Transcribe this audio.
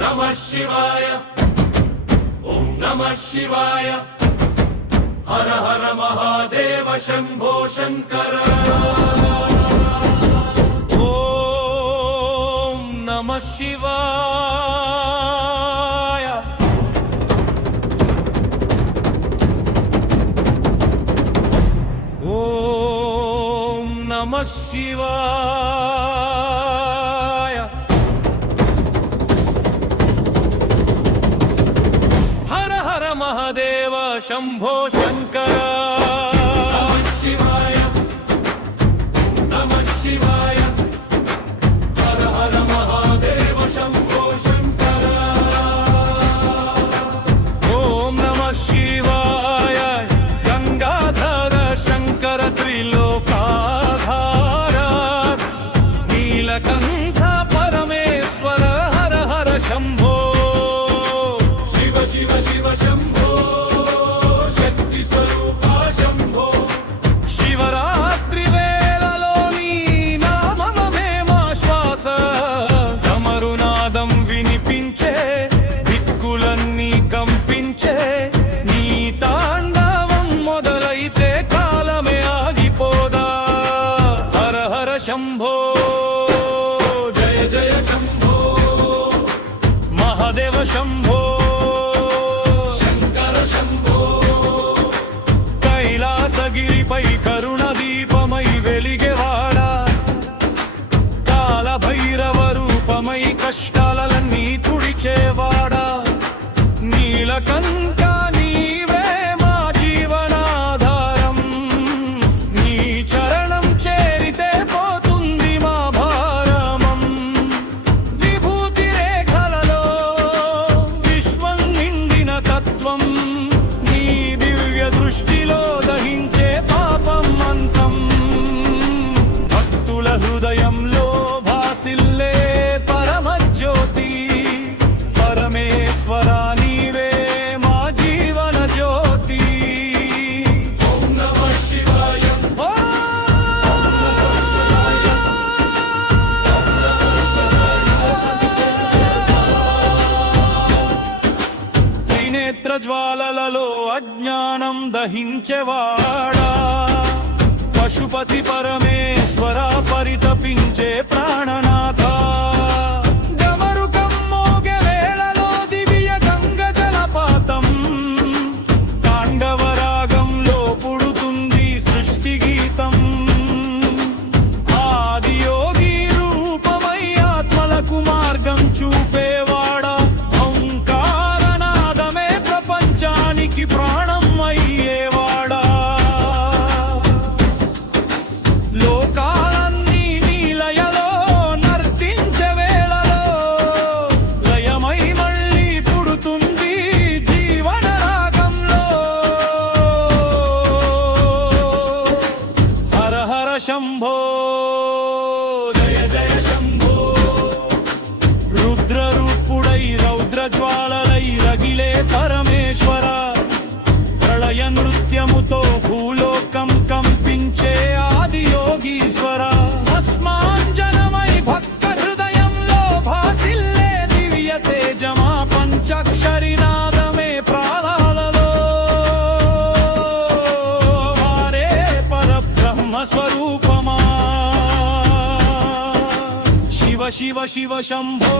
नमः शिवाय, ॐ नमः शिवाय। हर हर महादेव शंभो शंकर। ॐ नमः शिवाय। ॐ नमः शिवाय। हर हर महादेव शंभो शंकर। नमः शिवाय, नमः शिवाय। हर हर महादेव शंभो शंकर। ॐ नमः शिवाय। गंगाधर शंकर त्रिलोकाधार नीलकंठ परमेश्वर हर हर शंभो। शिव शिव शिव शंभो, शक्ति स्वरूपा शंभो। శివరాత్రి వేళలోని నామమేమా శ్వాస డమరునాదం వినిపించే దిక్కులన్నీ కంపించే నీ తాండవం మొదలైతే కాలమే ఆగిపోదా. హర హర శంభో जय जय शंभो, మహాదేవ శంభో. शंकर शंभो। కైలాసగిరిపై కరుణ దీపమై వెలిగేవాడా కాల భైరవ రూపమై కష్టాలన్నీ తుడిచేవాడా నీలకంఠ నీవే మా జీవనాధారం. నీ చరణం చేరితే పోతుంది మా భారమం. విభూతి రేఖలలో విశ్వం నిండిన తత్వం నీ దివ్య దృష్టిలో దహించే పాపం అంతం. భక్తుల హృదయంలో భాసిల్లే పరమజ్యోతి పరమేశ్వర నీవే మా జీవన జ్యోతి. ओम नमः शिवाय, ఓ త్రినేత్ర జ్వాలలలో అజ్ఞానం దహించేవాడా పశుపతి పరమేశ్వర పరితపించే ప్రాణనాథ. డమరుకం మోగే వేళలో దివ్య గంగ జలపాతం తాండవరాగంలో పుడుతుంది సృష్టి గీతం. ఆదియోగి రూపమై ఆత్మలకు మార్గం చూపేవాడా ఓంకారనాదమే ప్రపంచానికి ప్రాణం అయ్యేవాడా. లోకాలన్నీ నీ లయలో నర్తించే వేళలో లయమై మళ్ళీ పుడుతుంది జీవన రాగంలో. హర హర శంభో जय जय शंभो। రుద్రరూపుడై రౌద్ర జ్వాలలై రగిలే పరమేశ్వర ప్రళయ నృత్యముతో భూలోకం కంపించే ఆది యోగీశ్వర. భస్మాంజనమై భక్త హృదయంలో భాసిల్లే దివ్య తేజమా పంచాక్షరి నాదమే ప్రాణాలలో వారే పరబ్రహ్మ స్వరూపమా. శివ శివ శివ శంభో